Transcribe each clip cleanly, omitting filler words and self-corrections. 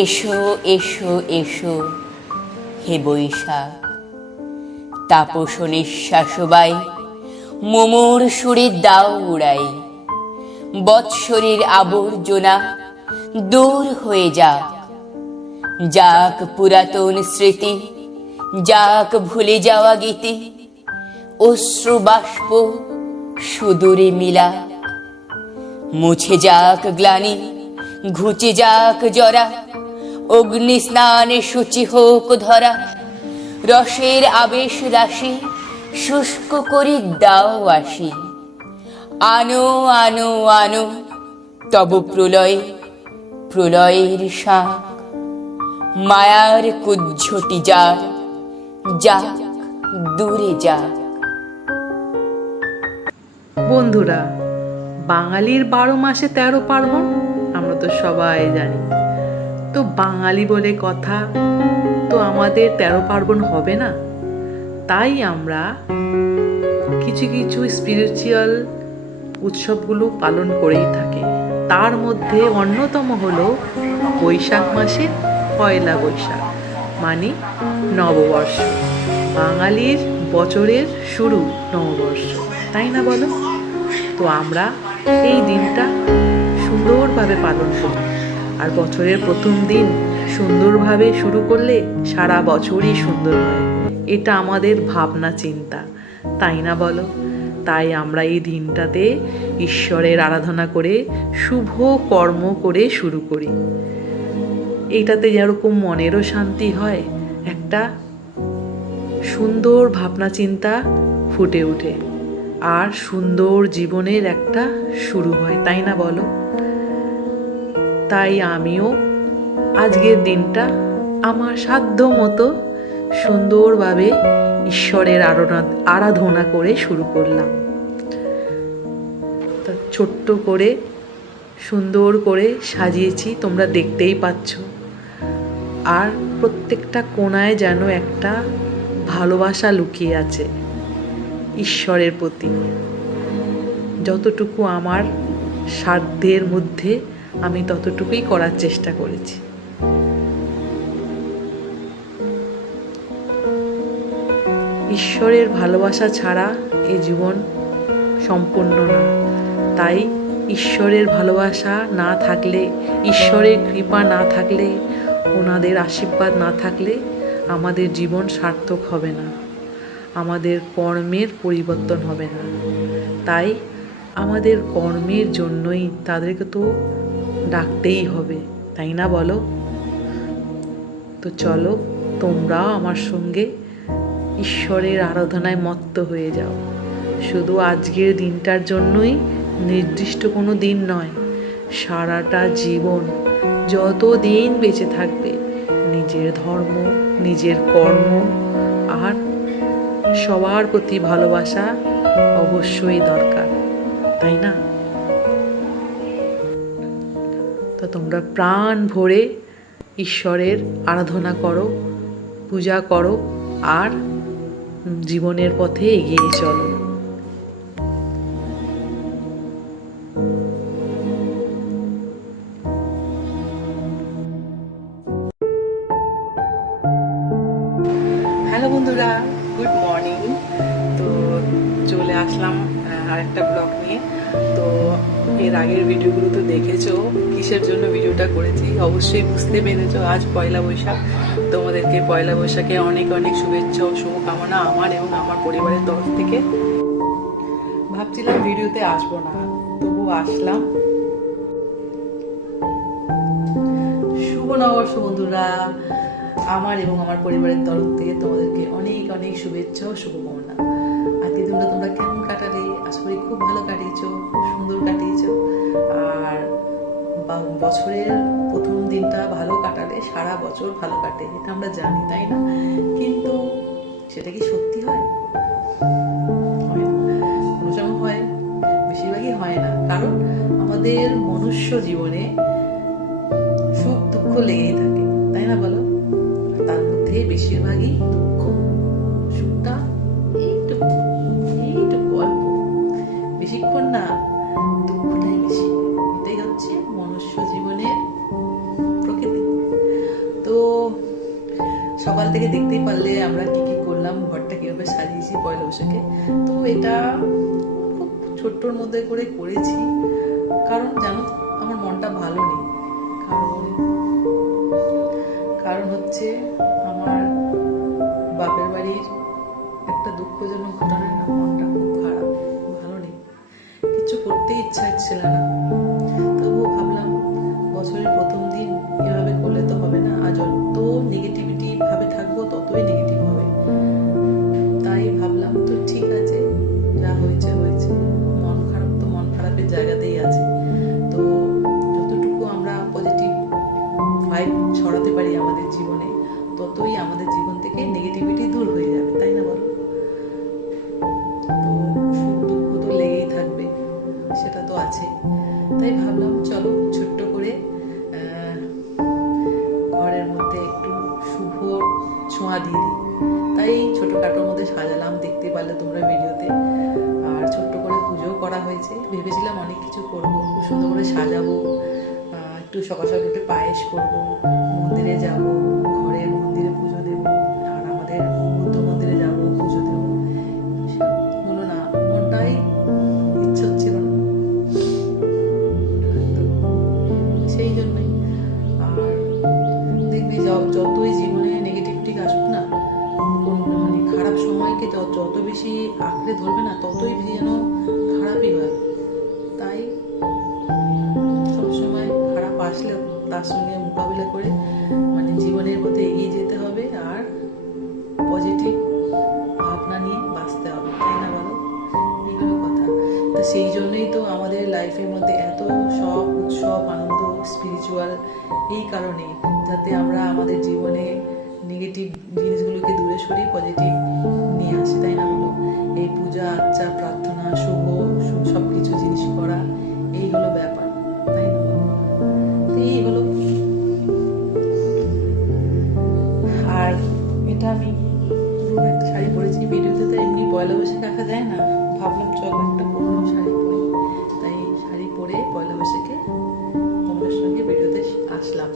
এসো এসো এসো হে বৈশাখ, তাপস নিঃশ্বাসবাই মোমোর সুরে দাও উড়াই। বৎসরের আবর্জনা দূর হয়ে যাক, যাক পুরাতন স্মৃতি, যাক ভুলে যাওয়া গীতি। অশ্রু বাষ্প সুদূরে মিলা, মুছে যাক গ্লানি, ঘুচে যাক জরা। অগ্নি স্নানে শুচি হোক ধরা, রসের আবেশ রাশি শুষ্ক করে দাও আসি। আনো আনো আনো তব প্রলয়ে, প্রলয়ের শাঁখ। মায়ার কুজ্ঝটি যাক, যাক দূরে যাক। বন্ধুরা, বাঙালির 12 মাসে 13 পার্বণ আমরা তো সবাই জানি। তো বাঙালি বলে কথা, তো আমাদের 13 পার্বণ হবে না? তাই আমরা কিছু কিছু স্পিরিচুয়াল উৎসবগুলো পালন করেই থাকি। তার মধ্যে অন্যতম হলো বৈশাখ মাসের পয়লা বৈশাখ, মানে নববর্ষ। বাঙালির বছরের শুরু নববর্ষ, তাই না বলো? তো আমরা এই দিনটা সুন্দরভাবে পালন করি। আর বছরের প্রথম দিন সুন্দরভাবে শুরু করলে সারা বছরই সুন্দর হয়, এটা আমাদের ভাবনা চিন্তা, তাই না বলো? তাই আমরা এই দিনটাতে ঈশ্বরের আরাধনা করে শুভ কর্ম করে শুরু করি। এইটাতে যেরকম মনেরও শান্তি হয়, একটা সুন্দর ভাবনা চিন্তা ফুটে ওঠে, আর সুন্দর জীবনের একটা শুরু হয়, তাই না বলো? তাই আমিও আজকের দিনটা আমার সাধ্য মতো সুন্দরভাবে ঈশ্বরের আরাধনা করে শুরু করলাম। তা ছোট্ট করে সুন্দর করে সাজিয়েছি, তোমরা দেখতেই পাচ্ছ। আর প্রত্যেকটা কোণায় যেন একটা ভালোবাসা লুকিয়ে আছে ঈশ্বরের প্রতি। যতটুকু আমার সাধ্যের মধ্যে আমি ততটুকুই করার চেষ্টা করেছি। ঈশ্বরের ভালোবাসা ছাড়া এই জীবন সম্পূর্ণ না। তাই ঈশ্বরের ভালোবাসা না থাকলে, ঈশ্বরের কৃপা না থাকলে, ওনাদের আশীর্বাদ না থাকলে আমাদের জীবন সার্থক হবে না, আমাদের কর্মের পরিবর্তন হবে না। তাই আমাদের কর্মের জন্যই তাদেরকে তো ডাকতেই হবে, তাই না বলো? তো চলো তোমরাও আমার সঙ্গে ঈশ্বরের আরাধনায় মত্ত হয়ে যাও। শুধু আজকের দিনটার জন্যই নির্দিষ্ট কোনো দিন নয়, সারাটা জীবন যত দিন বেঁচে থাকবে নিজের ধর্ম, নিজের কর্ম আর সবার প্রতি ভালোবাসা অবশ্যই দরকার, তাই না? তো তোমরা প্রাণ ভরে ঈশ্বরের আরাধনা করো, পূজা করো, আর জীবনের পথে এগিয়ে চলো। হ্যালো বন্ধুরা, গুড মর্নিং। তো চলে আসলাম আরেকটা ব্লগ নিয়ে। তো এর আগের ভিডিওগুলো তো দেখেছো, কিসের জন্য ভিডিওটা করেছি অবশ্যই বুঝতে পেরেছো। আজ পয়লা বৈশাখ, তোমাদেরকে পয়লা বৈশাখে অনেক অনেক শুভেচ্ছা ও শুভকামনা আমার এবং আমার পরিবারের তরফ থেকে। ভাবছিলাম ভিডিওতে আসবো না, তবু আসলাম। শুভ নববর্ষ বন্ধুরা, আমার এবং আমার পরিবারের তরফ থেকে তোমাদেরকে অনেক অনেক শুভেচ্ছা ও শুভকামনা। আজকের দিনটা তোমরা কেমন কাটালে? আশা করি খুব ভালো কাটিয়েছো, খুব সুন্দর কাটিয়েছো। আর বছরের প্রথম দিনটা ভালো কাটালে সারা বছর ভালো কাটে, এটা আমরা জানি, তাই না? কিন্তু সেটা কি সত্যি হয়? কোনো সময় হয়, বেশিরভাগই হয় না। কারণ আমাদের মনুষ্য জীবনে সুখ দুঃখ লেগেই থাকে, তাই না বলো? তার মধ্যে বেশিরভাগই দুঃখ, সুখটা এইটুকু অল্প, বেশিক্ষণ না, দুঃখটাই বেশি। এটাই হচ্ছে মনুষ্য জীবনের প্রকৃতি। দেখতেই পারলে আমরা কি কি করলাম, ঘরটা কিভাবে সাজিয়েছি পয়লা বৈশাখে। তো এটা খুব ছোট্টর মধ্যে করে করেছি, কারণ জানো আমার মনটা ভালো নেই। কারণ কারণ হচ্ছে আমার বাপের বাড়ির একটা দুঃখজনক ঘটনায় না মনটা খুব খারাপ, ভালো নেই, কিছু করতে ইচ্ছা ছিল না। তবুও ভাবলাম বছরের প্রথম দিন এভাবে করলে তো হবে না, আর যত নেগেটিভিটি ভাবে থাকবো ততই নেগেটিভ হবে। তাই ভাবলাম তো ঠিক আছে, যা হয়েছে হয়েছে, মন খারাপ তো মন খারাপের জায়গাতেই আছে। তো যতটুকু আমরা পজিটিভ ভাইব ছড়াতে পারি আমাদের জীবনে, ততই আমাদের জীবন থেকে নেগেটিভিটি দূর হয়ে যাবে, তাই না বলো? তো সুখ দুঃখ তো লেগেই থাকবে, সেটা তো আছে। তাই ভাবলাম চলো ছোট্ট করে ঘরের মধ্যে একটু শুভ ছোঁয়া দিয়ে দিই। তাই ছোটখাটোর মধ্যে সাজালাম, দেখতে পারলে তোমরা ভিডিওতে। আর ছোট্ট করে পুজোও করা হয়েছে, ভেবেছিলাম অনেক কিছু করবো, খুব সুন্দর করে সাজাবো, একটু সকাল সকাল উঠে পায়েস করবো, মন্দিরে যাব, ঘরের মন্দিরে পুজো দেবো, আর আমাদের বুদ্ধ মন্দিরে যাব, পুজো দেবো। হলো না, মনটাই ইচ্ছে হচ্ছিল না। তো সেই জন্যই। আর দেখবি যতই জীবনে নেগেটিভিটি আসুক না, মানে খারাপ সময়কে যত বেশি আঁকড়ে ধরবে না, ততই বেশি যেন খারাপই হয়। তাই সবসময় খারাপ আসলে তার সঙ্গে মোকাবিলা করে মানে জীবনের পথে এগিয়ে যেতে হবে, আর পজিটিভ ভাবনা নিয়ে বাঁচতে হবে, তাই না বলো? এইগুলো কথা। তো সেই জন্যই তো আমাদের লাইফের মধ্যে এত সব উৎসব আনন্দ স্পিরিচুয়াল, এই কারণে যাতে আমরা আমাদের জীবনে নেগেটিভ জিনিসগুলোকে দূরে সরিয়ে পজিটিভ নিয়ে আসি, তাই না বলো? এই পূজা আর্চা প্রার্থনা শুভ সব কিছু জিনিস করা, এই হলো ব্যাপার, তাই না বলো? তো এই হলো। আর এটা আমি একটা শাড়ি পরেছি, ভিডিওতে তো এমনি পয়লা বৈশাখে রাখা যায় না, ভাবলাম চলো একটা পুরনো শাড়ি পরি। তাই শাড়ি পরে পয়লা বৈশাখে তোমাদের সঙ্গে ভিডিওতে আসলাম,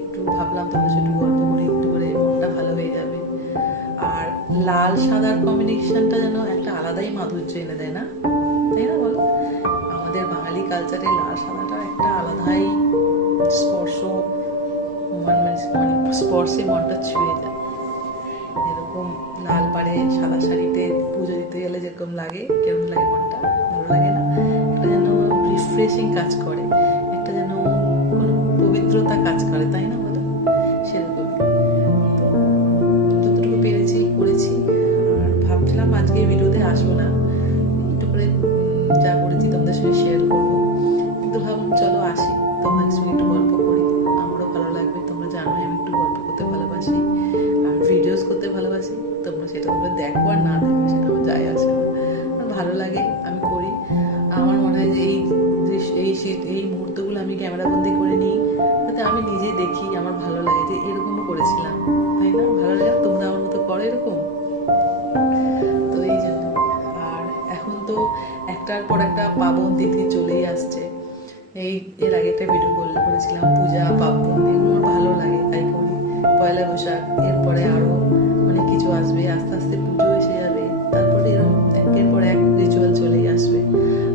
একটু ভাবলাম তোমাদের সাথে একটু গল্প করি, একটু করে মনটা ভালো হয়ে যাবে। আর লাল সাদার কম্বিনেশনটা যেন একটা আলাদাই মাধুর্য এনে দেয় না, তাই না বলো? আমাদের বাঙালি কালচারে লাল সাদাটা একটা আলাদাই স্পর্শ, মানে স্পর্শে মনটা ছুঁয়ে যায়। এরকম লাল পাড়ে সাদা শাড়িতে পুজো দিতে গেলে যেরকম লাগে, কেমন লাগে মনটা, ভালো লাগে না? একটা যেন রিফ্রেশিং কাজ করে, একটা যেন পবিত্রতা কাজ করে, তাই না বলো? সেরকম যতটুকু পেরেছি করেছি। আর ভাবছিলাম আজকে ভিডিওতে আসবো না, একটু করে যা করেছি তোমাদের সঙ্গে শেয়ার করবো, কিন্তু ভাবলাম চলো আসি, তোমাদের সঙ্গে একটু গল্প করি, আমারও ভালো লাগবে। তোমরা জানো আমি একটু গল্প করতে ভালোবাসি আর ভিডিওস করতে ভালোবাসি। তোমরা সেটা তোমরা দেখো আর না দেখো সেটা আমার যায় আসে না, আমার ভালো লাগে, আমি করি। আমার মনে হয় যে এই মুহূর্তগুলো আমি ক্যামেরাবন্দি করে নিই, যাতে আমি নিজেই দেখি, আমার ভালো লাগে যে এরকমও করেছিলাম, তাই না? ভালো লাগে, তোমরা আমার মতো করো এরকম। তো এই জন্য। আর এখন তো একটার পর একটা পাবন তিথি চলেই আসছে। এর আগে একটা ভিডিও করেছিলাম পূজা পার্বণ, এগুলো আমার ভালো লাগে তাই করি। পয়লা বৈশাখ, এরপরে আরো অনেক কিছু আসবে, আস্তে আস্তে পুজো এসে যাবে, তারপরে এরকম একের পর এক রিচুয়াল চলেই আসবে।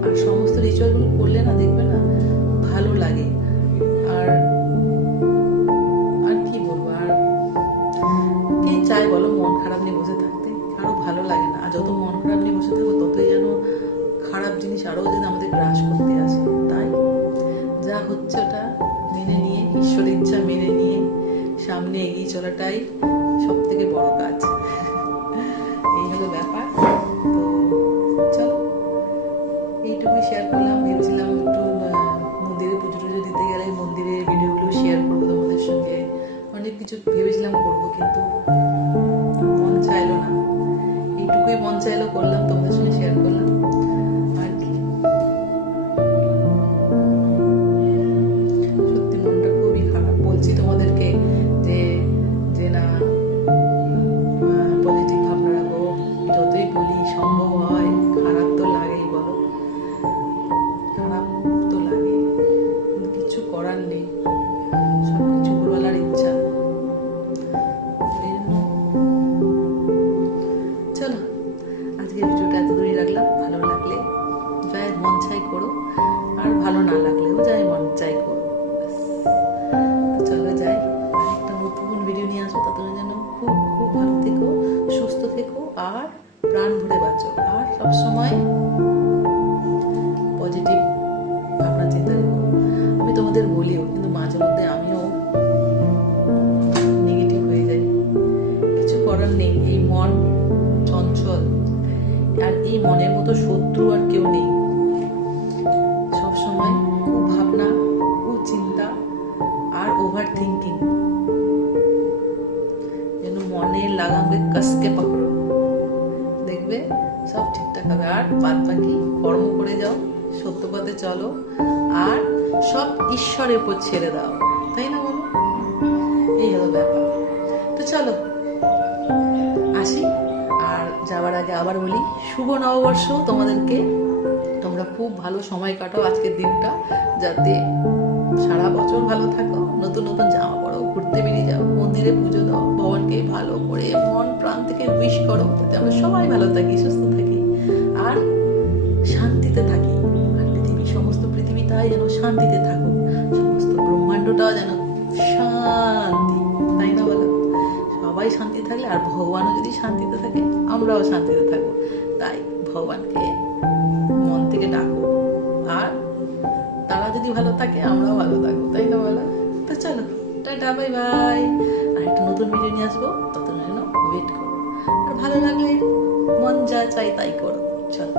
আর সমস্ত রিচুয়ালগুলো করলে না দেখবে না ভালো লাগে। আর আর কি বলবো, আর কে চায় বলো মন খারাপ নিয়ে বসে থাকতে? কারো ভালো লাগে না। আর যত মন খারাপ নিয়ে বসে থাকবো ততই যেন খারাপ জিনিস আরো যেন আমাদের গ্রাস করতে আসে। তাই যা হচ্ছে ওটা মেনে নিয়ে, ঈশ্বরের ইচ্ছা মেনে নিয়ে সামনে এগিয়ে চলাটাই সব থেকে বড় কাজ। এই হলো ব্যাপার। তো চলো এইটুকুই শেয়ার করলাম। ভেবেছিলাম একটু মন্দিরে পুজো টুজো দিতে গেলে মন্দিরের ভিডিওগুলো শেয়ার করবো তোমাদের সঙ্গে, অনেক কিছু ভেবেছিলাম করবো, কিন্তু মন চাইলো না। এইটুকুই মন চাইলো, করলাম, তোমাদের সঙ্গে শেয়ার করলাম। আর কি, সত্যি মনটা খুবই খারাপ। বলছি তোমাদেরকে যে যে না পজিটিভ ভাবনা রাখো, যতই বলি সম্ভব হয়, খারাপ তো লাগেই বলো, খারাপ তো লাগে, কিন্তু কিছু করার নেই, সব কিছু উপরওয়ালার ইচ্ছা। এই জন্য ভালো না লাগলেও যাই, মন চাই করো। ব্যাস। তো চলো যাই, একটা নতুন ভিডিও নিয়ে আসবো। ততদিনের জন্য খুব খুব ভালো থেকো, সুস্থ থেকো, আর প্রাণ ভরে বাঁচো, আর সবসময় পজিটিভ ভাবনা চিন্তা রেখো। আমি তোমাদের বলিও, কিন্তু মাঝে মধ্যে আমিও নেগেটিভ হয়ে যাই, কিছু করার নেই। এই মন চঞ্চল, আর এই মনের মতো শত্রু আর কেউ নেই। সবসময় খুব ভাবনা, খুব চিন্তা আর ওভার থিঙ্কিং, যেন মনের লাগামকে কসকে পাকড়ো, দেখবে সব ঠিকঠাক হবে। আর বাদ বাকি কর্ম করে যাও, সত্য পথে চলো, আর সব ঈশ্বরের উপর ছেড়ে দাও, তাই না বলো? এই হলো ব্যাপার। তো চলো আসি, আর যাওয়ার আগে আবার বলি শুভ নববর্ষ তোমাদেরকে। তোমরা খুব ভালো সময় কাটাও আজকের দিনটা, যাতে সারা বছর ভালো থাকো। নতুন নতুন জামা পরো, ঘুরতে বেরিয়ে যাও, মন্দিরে পুজো দাও, ভগবানকে ভালো করে মন প্রাণ থেকে উইশ করো, যাতে আমরা সবাই ভালো থাকি, সুস্থ থাকি, আর শান্তিতে থাকি। আর সমস্ত পৃথিবীটাই যেন শান্তিতে থাকুক, সমস্ত ব্রহ্মাণ্ডটাও যেন শান্তি, তাই না বলো? সবাই শান্তি থাকলে, আর ভগবানও যদি শান্তিতে থাকে, আমরাও শান্তিতে থাকবো। তাই ভগবানকে মন থেকে ডাকো, আর তারা যদি ভালো থাকে আমরাও ভালো থাকবো, তাই না বলো? তো চলো, টাটা, বাই বাই। আর একটা নতুন ভিডিও নিয়ে আসবো, ততক্ষণ যেন ওয়েট করো। আর ভালো লাগলে মন যা চাই তাই করো। চলো।